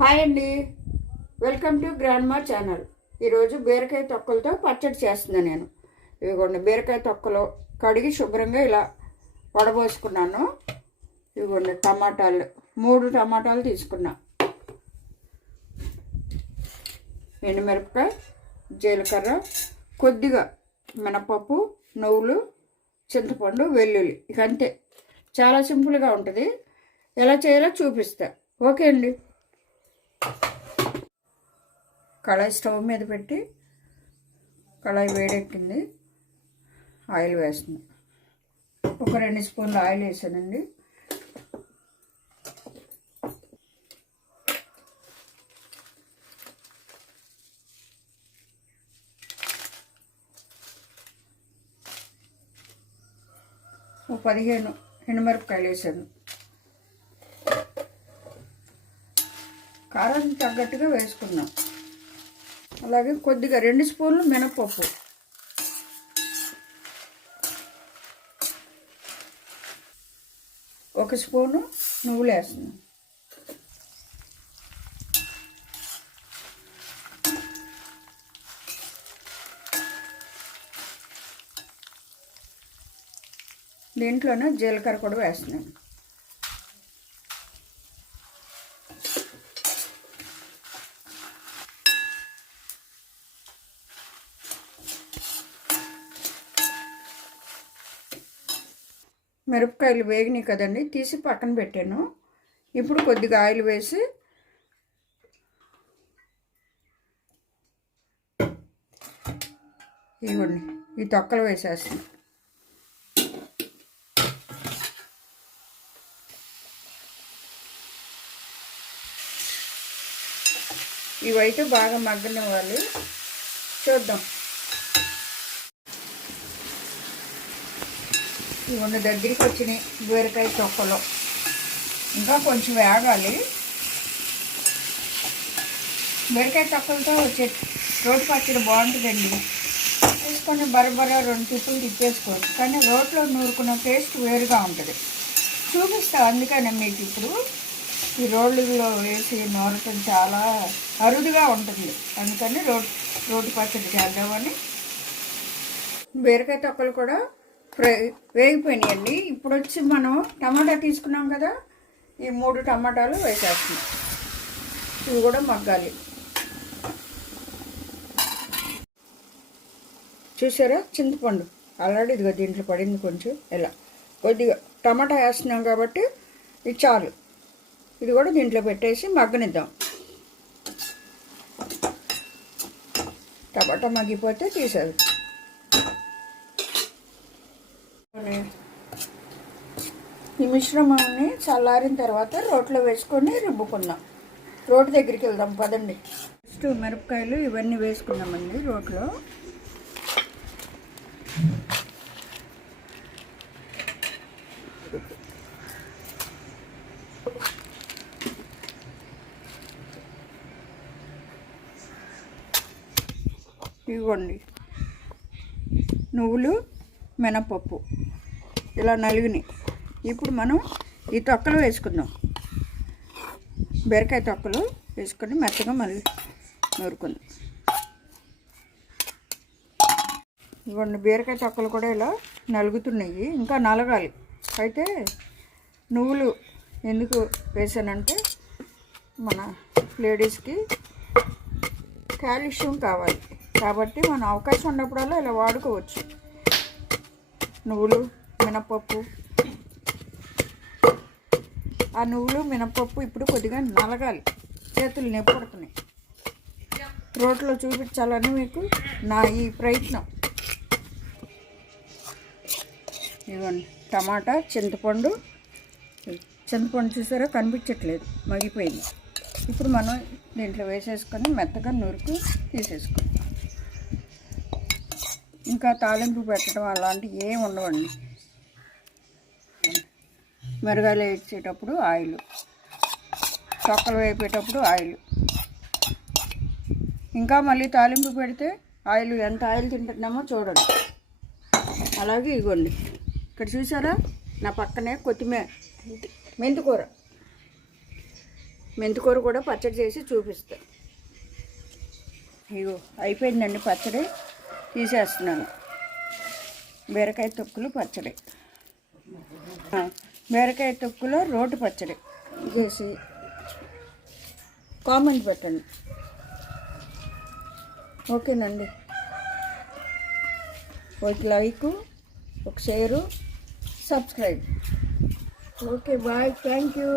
Hi అండి. Welcome to grand మా channel. ఈరోజు బీరకాయ తొక్కలతో పచ్చడి చేస్తున్నాను నేను. ఇదిగోండి బీరకాయ తొక్కలు కడిగి శుభ్రంగా ఇలా వడబోసుకున్నాను. ఇదిగోండి టమాటాలు మూడు టమాటాలు తీసుకున్నా. ఎండుమిరపకాయ జీలకర్ర కొద్దిగా మినపప్పు నువ్వులు చింతపండు వెల్లుల్లి. ఇక అంతే. చాలా సింపుల్గా ఉంటుంది. ఎలా చేయాలో చూపిస్తా. ఓకే అండి. కళాయి స్టవ్ మీద పెట్టి కళాయి వేడెక్కింది. ఆయిల్ వేస్తుంది. ఒక రెండు స్పూన్లు ఆయిల్ వేసానండి. ఒక పదిహేను ఎండుమిరపకాయలు వేసాను. కారం తగ్గట్టుగా వేసుకున్నాం. అలాగే కొద్దిగా రెండు స్పూన్లు మినపప్పు. ఒక స్పూను నువ్వులు వేస్తున్నాం. దీంట్లోనే జీలకర్ర కూడా వేస్తున్నాను మిరపకాయలు వేగినాయి కదండి తీసి పక్కన పెట్టాను. ఇప్పుడు కొద్దిగా ఆయిల్ వేసి ఇవ్వండి ఈ తొక్కలు వేసేస్తాను. ఇవైతే బాగా మగ్గనివ్వాలి. చూద్దాం. ఇవన్నీ దగ్గరికి వచ్చినాయి. బీరకాయ చొక్కలో ఇంకా కొంచెం వేగాలి. బీరకాయ తొక్కలతో వచ్చే రోడ్డు పచ్చడి బాగుంటుందండి. వేసుకొని బరబర రెండు తిప్పులు తిప్పేసుకోవచ్చు. కానీ రోట్లో నూరుకున్న టేస్ట్ వేరుగా ఉంటుంది. చూపిస్తా అందుకనే మీకు ఇప్పుడు. ఈ రోడ్లలో వేసి నూరటం చాలా అరుదుగా ఉంటుంది. అందుకని రోడ్ రోడ్డు పచ్చడి చేద్దామని. బీరకాయ తొక్కలు కూడా వేగిపోయినాయండి. ఇప్పుడు వచ్చి మనం టమాటా తీసుకున్నాం కదా ఈ మూడు టమాటాలు వేసేస్తున్నాం. ఇవి కూడా మగ్గాలి. చూసారా? చింతపండు. ఆల్రెడీ ఇదిగో దీంట్లో పడింది కొంచెం ఇలా కొద్దిగా టమాటా వేస్తున్నాం కాబట్టి ఇది చాలు. ఇది కూడా దీంట్లో పెట్టేసి మగ్గనిద్దాం. టమాటా మగ్గిపోతే తీసేది ఈ మిశ్రమాన్ని చల్లారిన తర్వాత రోట్లో వేసుకొని రుబ్బుకుందాం. రోడ్డు దగ్గరికి వెళ్దాం పదండి. ఫస్ట్ మిరపకాయలు ఇవన్నీ వేసుకున్నామండి రోట్లో. ఇవ్వండి. నువ్వులు మినపప్పు. ఇలా నలిగినాయి. ఇప్పుడు మనం ఈ తొక్కలు వేసుకుందాం. బీరకాయ తొక్కలు వేసుకొని మెత్తగా మళ్ళీ నూరుకుందాం. ఇవ్వండి బీరకాయ తొక్కలు కూడా ఇలా నలుగుతున్నాయి. ఇంకా నలగాలి. అయితే నువ్వులు ఎందుకు వేసానంటే మన లేడీస్కి కాల్షియం కావాలి. కాబట్టి మన అవకాశం ఉన్నప్పుడల్లా ఇలా వాడుకోవచ్చు. నువ్వులు మినపప్పు. ఆ నువ్వులు మినపప్పు ఇప్పుడు కొద్దిగా నలగాలి. చేతులు నెప్పడుతున్నాయి రోట్లో చూపించాలని మీకు నా ఈ ప్రయత్నం. ఇదిగోండి టమాటా చింతపండు. చింతపండు చూసారా? కనిపించట్లేదు. మగిపోయింది ఇప్పుడు మనం దీంట్లో వేసేసుకొని మెత్తగా నూరుకు తీసేసుకుందాం. ఇంకా తాలింపు పెట్టడం అలాంటివి ఏమి ఉండవండి. మిరగాయలు వేసేటప్పుడు ఆయిల్. తొక్కలు వేపేటప్పుడు ఆయిల్. ఇంకా మళ్ళీ తాలింపు పెడితే ఆయిల్ ఎంత ఆయిల్ తింటున్నామో చూడండి. అలాగే ఇగోండి ఇక్కడ చూసారా? నా పక్కనే కొత్తిమీర. మెంతికూర. మెంతికూర కూడా పచ్చడి చేసి చూపిస్తా. ఇగో అయిపోయిందండి పచ్చడి. తీసేస్తున్నాను. బీరకాయ తొక్కులు పచ్చడి. బీరకాయ తొక్కులో రోటి పచ్చడి చేసి కామెంట్ పెట్టండి. ఓకేనండి. ఒక లైక్ ఒక share subscribe. Okay bye. Thank you.